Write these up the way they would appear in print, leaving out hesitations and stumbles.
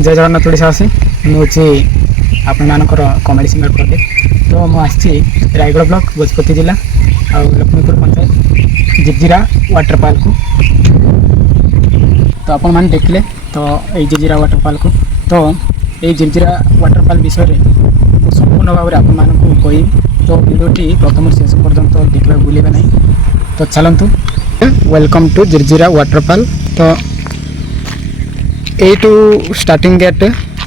जय जगन्नाथ ओडावासी मुझे आपणकर कमेडी सिंगर प्रदीप। तो मुझे रायगढ़ ब्लॉक गजपति जिला और लक्ष्मीपुर पंचायत जिजिरा वाटरफॉल को। तो आपण मैंने देखले तो ये जिजिरा वाटरफॉल को। तो ये जिजिरा वाटरफॉल विषय में संपूर्ण भाव में आपण कही। तो वीडियोटी प्रथम शेष पर्यंत देखा भूलें ना। तो चलतु वेलकम टू जिजिरा वाटरफॉल। तो यू स्टार्टिंग गेट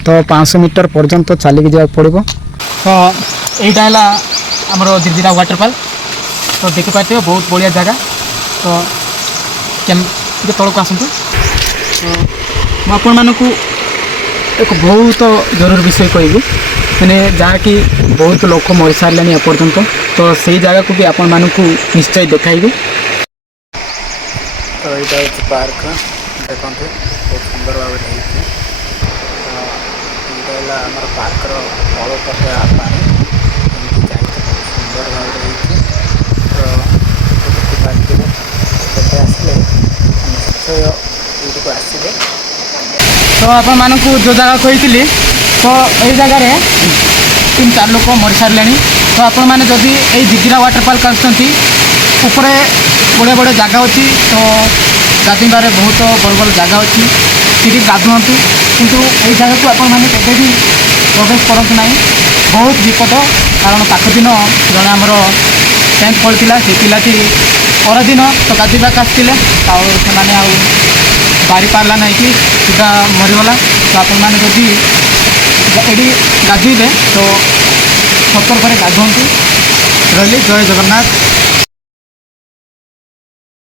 तो 500 मीटर पर्यंत चलिक जा पड़ो। तो यहाँ आमर जिजिरा वाटरफॉल। तो देखिपारे बहुत बढ़िया जगह। तो तौक आसतु। तो मुझे एक बहुत जरूर विषय कहबी मैंने जहाँकि बहुत लोक मरी सारे एपर्यंत। तो सही जगह को भी आपण मानक निश्चय देखाइबी। तो यहाँ हूँ पार्क देखते बहुत सुंदर भाव यहाँ आम पार्कर तल पटे पानी जाए बहुत सुंदर भाव तो देखिपारे आसले निश्चय ये आसवे। तो आपण मानक जो जगह कही तो ये जगार 3-4 लोक मरी सारे। तो आपण मैंने जदि ये जिजिरा वाटरफॉल आसुँच उपरे बड़े बड़े जगह अच्छी। तो गाधोबार बहुत बड़ बड़ जगह अच्छी सीटी गाधुआं किंतु यही जगह को आपण मैंने केवे भी प्रवेश करतु ना। बहुत विपद कारण पाख दिन जड़े आमर 10th पढ़ी से पिलाटी परदिन तो गाधोबाक आसते से बारी पार्ला ना कि सीधा मरीगला। तो आपण मैंने जदि ये गाधोबे तो सतर्क गाधुआं रही। जय जगन्नाथ।